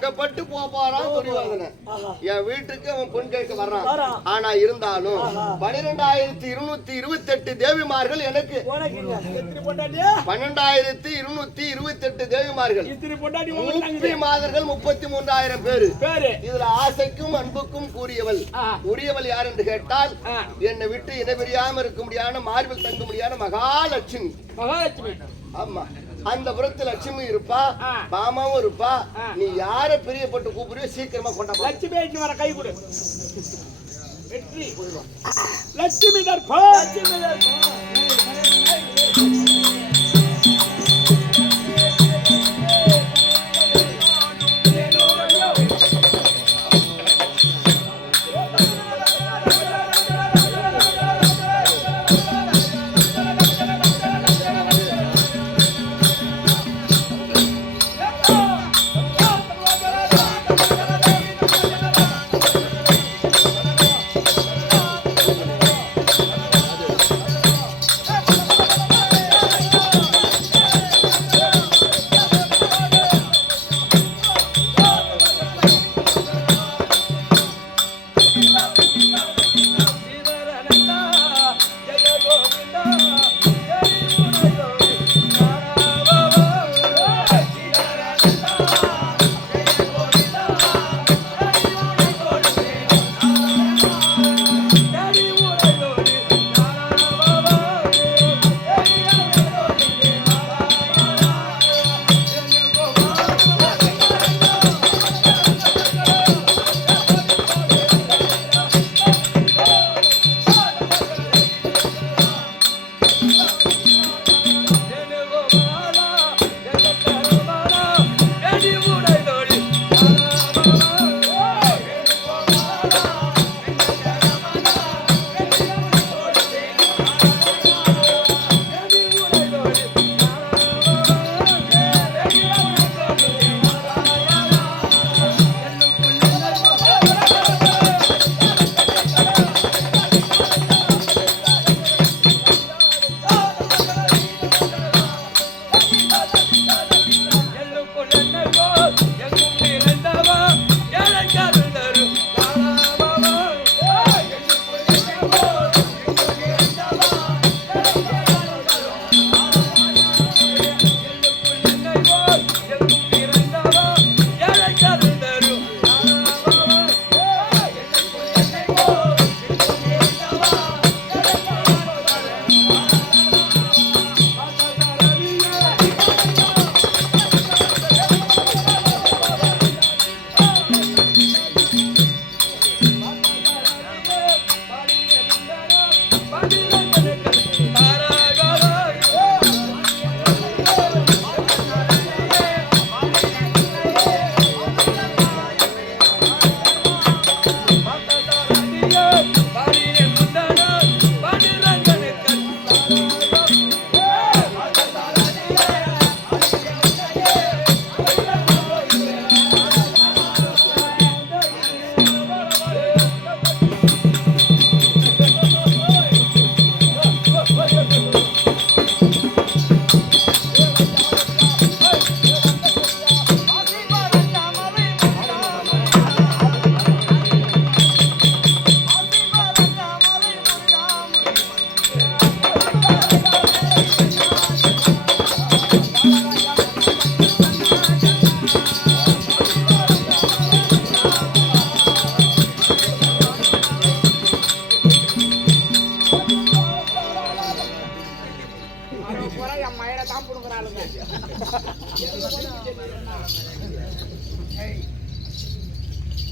வெங்கப்பட்டு போறான் துரியோதன. என் வீட்டுக்கு அவன் பொன் கேட்க வர்றான். ஆனா இருந்தாலும் 12,228 தேவிமார்கள் எனக்கு. 12,228 தேவிமார்கள். மாதர்கள் 33,000 பேரு. இதுல ஆசைக்கும் அன்புக்கும் உரியவள் யார் என்று கேட்டால் என்னை விட்டு இணைபிரியாம இருக்க முடியாத மார்பில் தங்க முடியாத மகாலட்சுமி. ஆமா, அந்த புறத்து லட்சுமி இருப்பா, பாமாவும் இருப்பா. நீ யார பிரியப்பட்டு கூப்பிடுறியோ சீக்கிரமா கொண்டா. லட்சுமி வர கை கொடு. வெற்றி லட்சுமி தர்பா.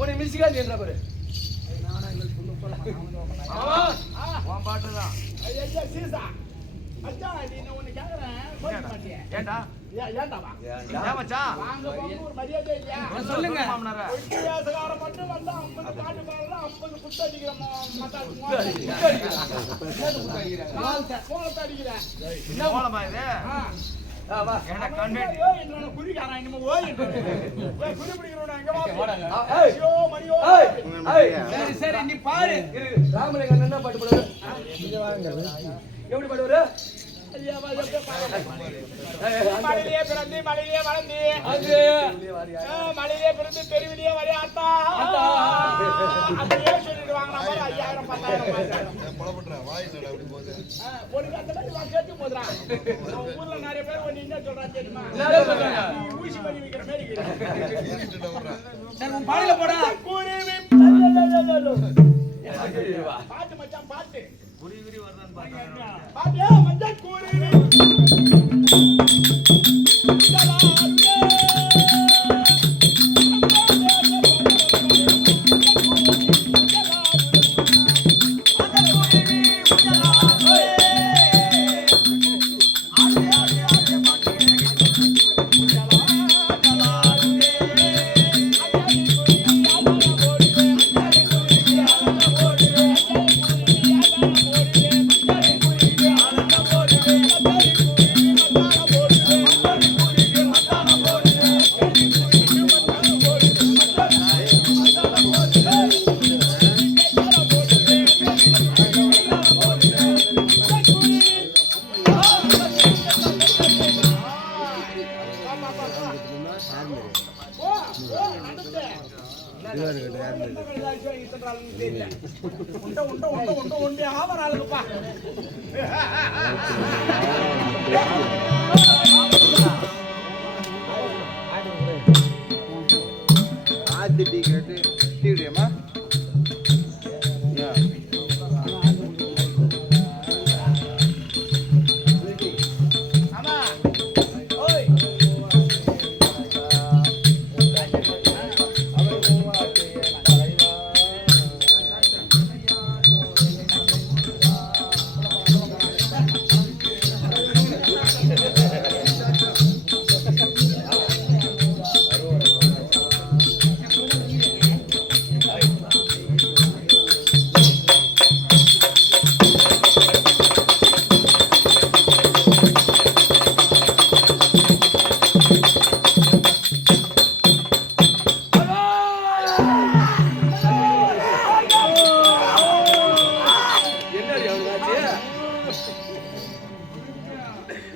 ஒரு மியூசிக்கா நீ என்ன பாரு நானா இல்ல சொல்ல ஆமா பாட்டுதான் ஐயா சீசா அச்சா நீ ஒன்னு கேக்குறேன் போய் மாட்டியே ஏண்டா ஏண்டாவா ஏன் மச்சான் வாங்க ஒரு மரியாதை இல்லையா சொல்லுங்க மாமனாரே வித்தியாசகாரம் மட்டும் வந்தா 50 பாட்டு பாடலாம் 50 குத்து அடிக்கிற மத்தாக்கு கோலத்தை அடிக்கிறேன் என்ன கோலமா இது வா என்ன கன்வென்ட் என்னோட குறிகாரன் என்னமோ ஓய் குறி பிடிக்கிறவனா எங்க வாங்க ஐயோ மணியோ சரி சரி நீ பாரு ராமலிங்க என்ன பாட்டு பாடுற இங்க வாங்க எப்படி பாடுவாரு மலையிலே பிறந்து மலையிலே வளர்ந்து மலையிலே பிறந்து தெருவிலேயே வரைய ஆத்தா அப்படியே சொல்லிடுவாங்க. நம்ம 5000 10,000 அந்த மாதிரி கேட்டு போதுறான். ஊர்ல நிறைய பேர் ஒண்ணு என்ன சொல்றாங்க தெரியுமா? ஊசி பண்ணி வைக்கிற மாதிரி பாடில போடா பாட்டு மச்சான் பாட்டு குடி குடி வரதான் பாத்தா பாட்டியா மச்சான் கூறி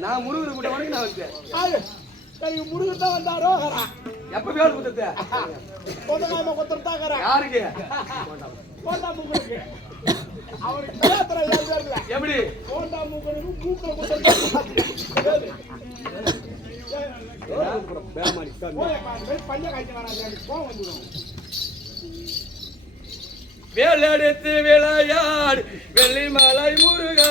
நான் முருகர் கூட்ட வரைக்கும் நான் வந்தேன். எனக்கு முருகர் தான் வந்தாரோ எப்ப வேலை குத்தத்தை கொண்டாம கொத்தரத்தாக்கற யாருக்கு கோண்டா மூக்கனுக்கு அவருக்கு பேத்துல ஏழு பேர்ல எப்படி கோண்டா மூக்கனுக்கு மூக்கல கொத்தரத்தாக்கற பேமாடி பைய காய்ச்சி வராது கோவம் வந்துடும். வேலெடுத்து விளையாடு வெள்ளிமலை முருகா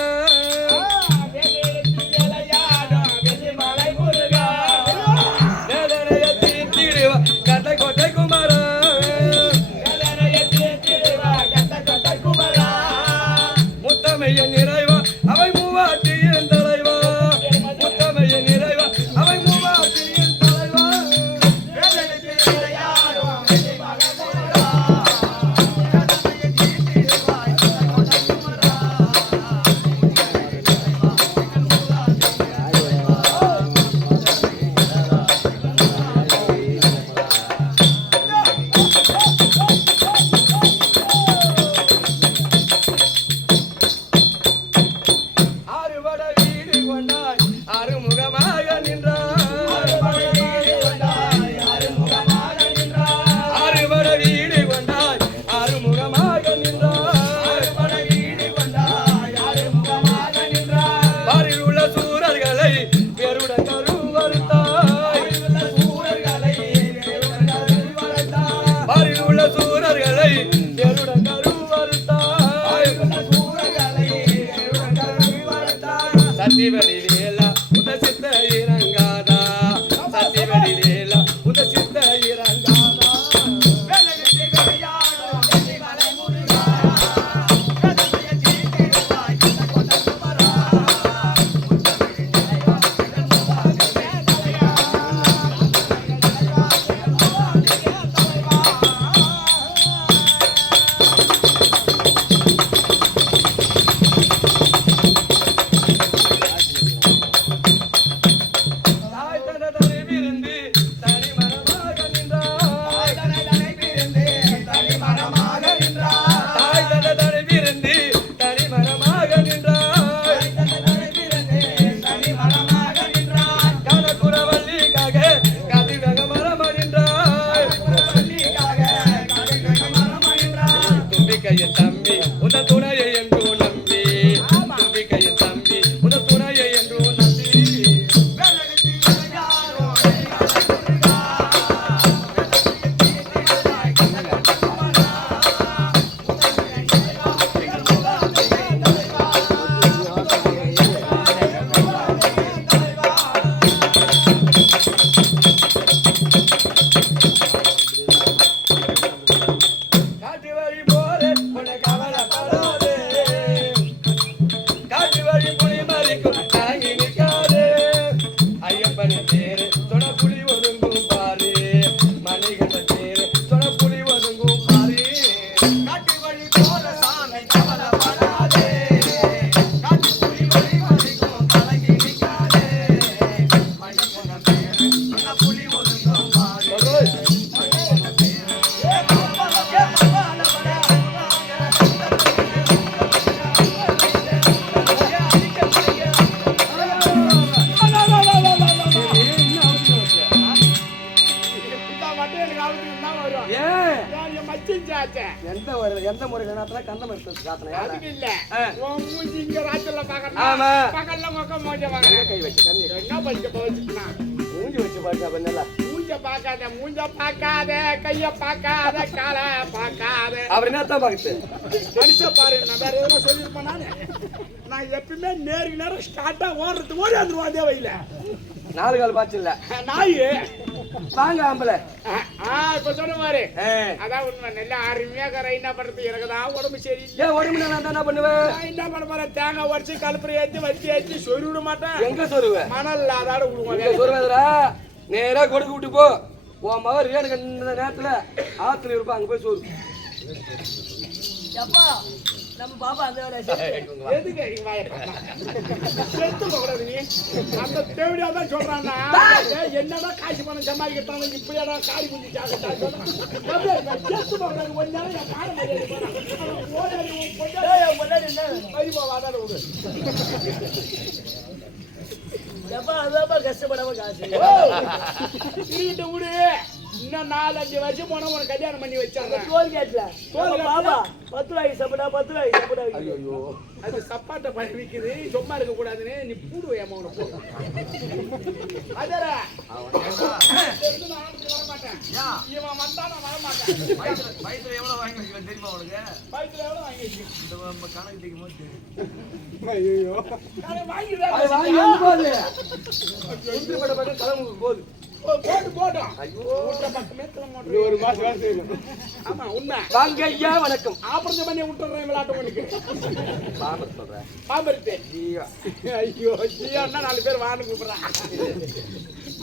எந்த முறையில நான் கந்தம் எடுத்து காத்தன அதுக்கு இல்ல உன் மூஞ்சி இங்க ராத்திரில பாக்கறேன் ஆமா பகல்ல மொக்க மோஞ்ச பாக்கறேன் கை வச்சு கண்ணி என்ன படிக்க போச்சுனா மூஞ்சி வச்சு பாத்தா பண்ணல மூஞ்ச பார்க்காத கைய பார்க்காத காலை பார்க்காத அவர் என்னத்தான் பாக்குது மனுஷ பாரு நான் வேற எதுவும் சொல்லிருப்பேன் நான் எப்பவுமே நேருக்கு நேரம் ஸ்டார்ட்டா ஓடுறது ஓடி வந்துருவான் தேவையில்ல 4 கால் பாச்சு இல்ல நாய் வாங்க ஆம்பளை இப்ப சொன்ன மாதிரி அதான் உண்மை நல்ல அருமையா கரை என்ன பண்றது எனக்கு தான் உடம்பு சரியில்லை ஏன் உடம்பு நான் என்ன பண்ணுவேன் நான் என்ன பண்ண போறேன் தேங்காய் உடச்சி கலப்பரை ஏற்றி வச்சு சொறி விட மாட்டேன் எங்க சொருவேன் மணல் அதாட விடுவாங்க சொருவேதரா நேரா கொடுக்க விட்டு போ உன் மகர் எனக்கு இந்த நேரத்துல ஆத்துல இருப்பா அங்க போய் சோறு அப்பா நம்ம பாபா அந்த வேலை எதுக்கு செத்து போகக்கூடாது நீ அந்த தேவடியா தான் சொல்றான்னா என்னடா காசு பணம் சம்பாதிக்கிறாங்க இப்படியாடா காரி குஞ்சு ஜாக்கிரதா செத்து போகக்கூடாது கொஞ்ச நேரம் என் காலம் வாதாட விடு எப்பா அதாப்பா கஷ்டப்படாம காசு திருட்டு விடு இன்னும் 4-5 வருஷம் போனா உனக்கு கல்யாணம் பண்ணி வச்சாங்க தோல் கேட்கல பாபா 10 ரூபாய்க்கு சாப்பிடா ஐயோ அது சப்பாட்டை பண்ணி விற்குது சும்மா இருக்க கூடாதுன்னு நீ பூடு ஏமா உனக்கு அதரா வரமாட்டேன் இவன் வந்தா நான் வரமாட்டேன் வயிற்றுல எவ்வளவு வாங்கி வைக்கலாம் தெரியுமா உனக்கு? வயிற்றுல எவ்வளவு வாங்கி வச்சு இந்த கணக்கு தெரியும் போது ஐயோ வாங்கிடுறேன் அது வாங்கி வந்து போகுது ஒன்று பட பட கிளம்பு போகுது போட்டோம் ஐயோ பக்கமே கிளம்ப ஒரு மாசம் வேலை செய்யணும் ஆமா உண்மை வாங்க ஐயா வணக்கம் ஆபரேஷன் பண்ணி விட்டுறேன் விளையாட்டு உனக்கு பாம்பர் சொல்றேன் பாம்பருத்து ஐயோ ஜியோன்னா 4 பேர் வான்னு கூப்பிடுறான்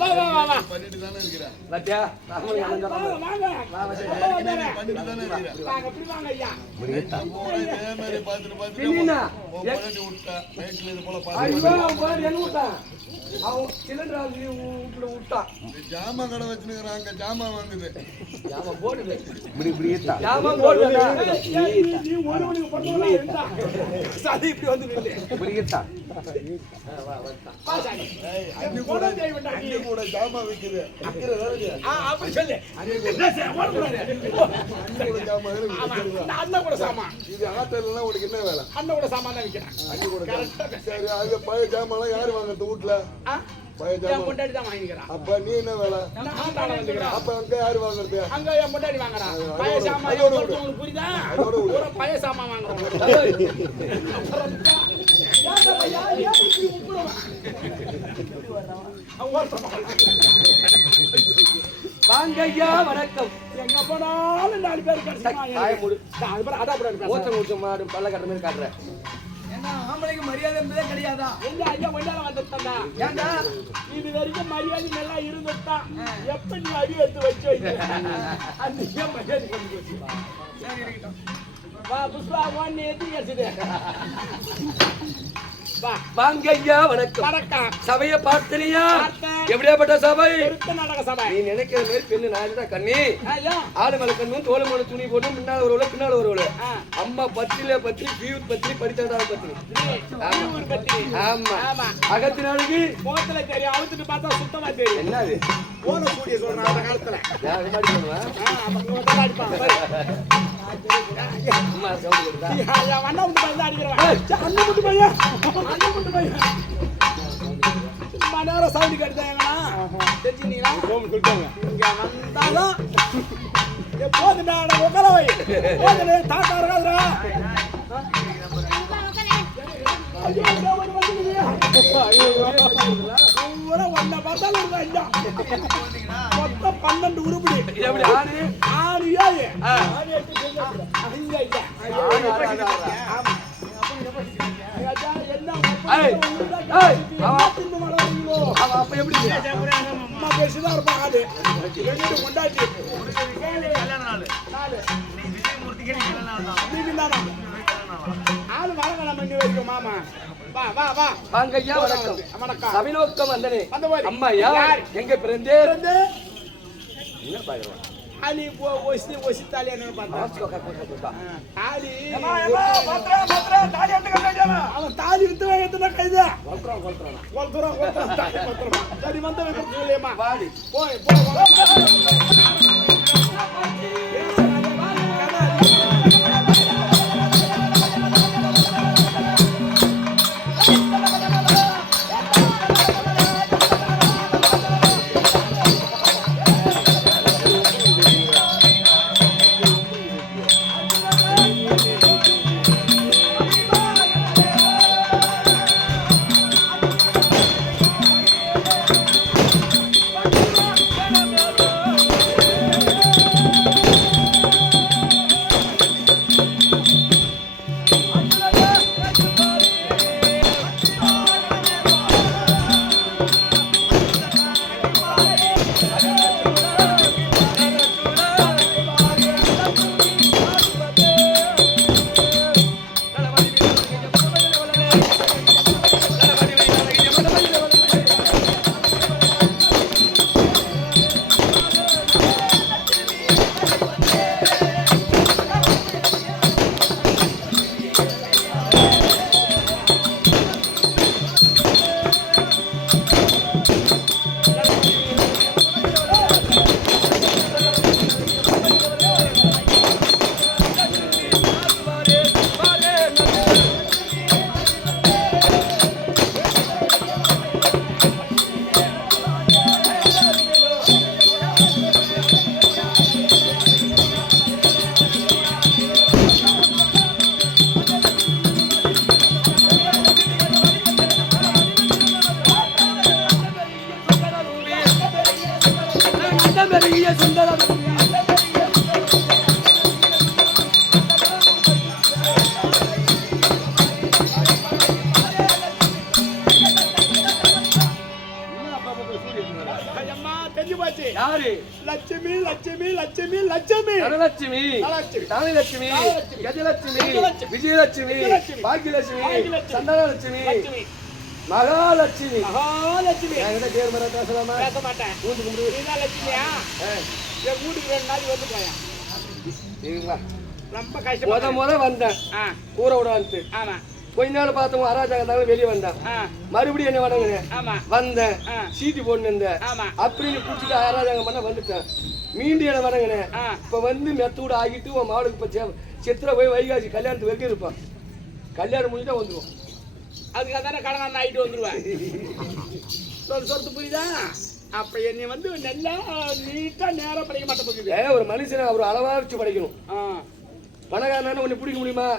வா வா வா வா பண்ணிட்டு தானே இருக்கிறேன் பாத்தியா ராமன் அண்ணன் சொல்றான் வாங்க பண்ணிட்டு தானே இருக்கிறேன் வாங்க இப்படி வாங்க ஐயா இதே மாதிரி பார்த்துட்டு பின்னினா? பண்ணி விட்டா நைட்ல இது போல ஐயோ பார்த்து அவன் பாரு என்ன விட்டான் அவன் சிலிண்டர் வீட்டுல விட்டான் ஜாமான் கடை வச்சுருக்கிறான் அங்க ஜாமான் வாங்குது ஜாமான் போடுது ஜாமான் போடுது நீ ஒரு மணிக்கு பண்ணலாம் இருந்தா சாதி இப்படி வந்து நில்லு அண்ணி கூட ஜாமான் விக்குது அக்கறை வேலைக்கு அப்படி சொல்லு ஜாமான் அண்ணன் கூட சாமா இது ஆட்டர்லாம் உனக்கு என்ன வேலை அண்ணன் கூட சாமான் தான் விற்கிறேன் அண்ணி கூட சரி அது பழைய ஜாமான் யாரு வாங்குறது வீட்டுல பழைய என் ஜாமான் பொண்டாடி தான் வாங்கிக்கிறான் அப்ப நீ என்ன வேலை நான் ஆட்டாள வந்துக்கிறேன் அப்ப அங்க யாரு வாங்குறது அங்க என் பொண்டாடி வாங்குறான் பழைய சாமான் உங்களுக்கு புரியுதா ஒரு பழைய சாமான் வாங்குறோம் வாங்க ஐயா வணக்கம் எங்க போனாலும் 4 பேர் கிடைச்சாங்க மூத்த முடிச்ச மாடு பல்ல கட்டுற மாதிரி காட்டுறேன் ஏன்னா ஆம்பளைக்கு மரியாதை என்பதே கிடையாதா எங்க ஐயா கொண்டாட வந்துட்டாங்க ஏன்டா இது வரைக்கும் மரியாதை நல்லா இருந்துட்டான் எப்ப நீ அடி எடுத்து வச்சு வைக்க அந்த மரியாதை கொண்டு போச்சு சரி இருக்கட்டும் வா புஷ்பா ஒன்னு எது கிடைச்சது வா வாங்க ஐயா வணக்கம் வணக்கம் சபையை பார்த்தனியா பார்த்தேன். எப்படியாப்பட்ட சபை பெருத்த நாடக சபை நீ நினைக்கிற மாதிரி பெண்ணு நாடுதான் கண்ணி ஐயா ஆடு மேல கண்ணும் தோல் மேல துணி போட்டு முன்னால வருவல பின்னால வருவல ஆ. அம்மா பத்திரில பத்திரி பியூர் பத்திரி படித்தவதால பத்திரி ஊர் பத்தி ஆமா ஆமா அகத்து நாளைக்கு முகத்துல தெரியும் அவுத்துட்டு பார்த்தா சுத்தமா தெரியும் என்னது ஓல கூடிய சொல்றான் அந்த காலத்துல நான் அது மாதிரி பண்ணுவேன் அப்ப முதல்ல அடிப்பான் பாரு. அம்மா சவுண்ட் கொடுத்தா ஐயா வண்ணா விட்டு வந்து அடிக்கிறவன் அண்ணன் விட்டு பையன் அண்ணன் விட்டு பையன் மணி சவுண்ட் கட்டுதாங்கண்ணா தெரிஞ்சுங்களா இங்க வந்தாலும் போதுண்டா நான் உட்கார வை போதுனே தாத்தா இருக்காதுரா ஒன்ன பார்த்தாலும் இருக்கா ஐயா மொத்தம் 12 உருப்படி எப்படி ஆடு 6 ஏழு ஆடு எட்டு ஐயா ஆமா ஏய் ஏய் அவ அப்ப எப்படி அம்மா பேசிதான் இருப்பான் ஆடு ரெண்டு கொண்டாட்டி கல்யாண நாள் நீ விஜயமூர்த்திக்கு கல்யாண நாள் தான் நீங்க தானா ஆளு வழங்கலாம் பண்ணி வைக்கும் மாமா வா வா வா வாங்க ஐயா வணக்கம் வணக்கம் சபைநோக்கம் வந்தனே வந்த மாதிரி. அம்மா யார் எங்க பிறந்தே இருந்து என்ன பாக்குறோம் ஆளி ஒசி தாலியானு பார்த்தா தாலி அவன் தாலி வித்து வைக்கிறதுனா கைது கொல்றோம் சரி வந்த வைக்கிறது இல்லையம்மா வாடி போய் போய் பெரிய சுந்தரம் ஐயம்மா, தெரிஞ்சு போச்சு. யாரு? லட்சுமி லட்சுமி லட்சுமி லட்சுமி தனலட்சுமி, தனலட்சுமி, தானிலட்சுமி, தானிலட்சுமி, கஜலட்சுமி, கஜலட்சுமி, விஜயலட்சுமி, விஜயலட்சுமி, பாக்கியலட்சுமி, பாக்கியலட்சுமி, சந்தனலட்சுமி, லட்சுமி, மகாலட்சுமி. மகாலட்சுமி. என்கிட்ட பேர் மேல பேசலாமா? பேச மாட்டேன். ஊருக்கு முன்னாடி. நீதான் லட்சுமியா? என் வீட்டுக்கு 2 நாளைக்கு வந்து போயா. சரிங்களா? ரொம்ப கஷ்டமா முத வந்தேன் ஊரை விடான்ட்டு. ஆமா கொஞ்ச நாள் பார்த்தவங்க அராஜகம் வெளியே வந்தேன். மறுபடியும் என்ன வணங்குனேன். ஆமா வந்தேன் சீட்டு போட்டு இருந்தேன். ஆமா அப்படின்னு குடிச்சிட்டு அராஜகம் பண்ண வந்துட்டேன். மீண்டும் என்ன வணங்குனேன். இப்ப வந்து மெத்தூட ஆகிட்டு உன் மாவளுக்கு இப்ப சித்திரை போய் வைகாசி கல்யாணத்துக்கு வரைக்கும் இருப்பான். கல்யாணம் முடிஞ்சுதான் வந்துடும். அதுக்காக தானே கடனாக ஆகிட்டு வந்துருவேன். சொத்து புரியுதா? அப்ப என்னை வந்து நல்லா நீட்டா நேரம் படிக்க மாட்டேன். ஒரு மனுஷனை அவர் அளவா வச்சு படிக்கணும். பணக்காரனான உன்னை பிடிக்க முடியுமா?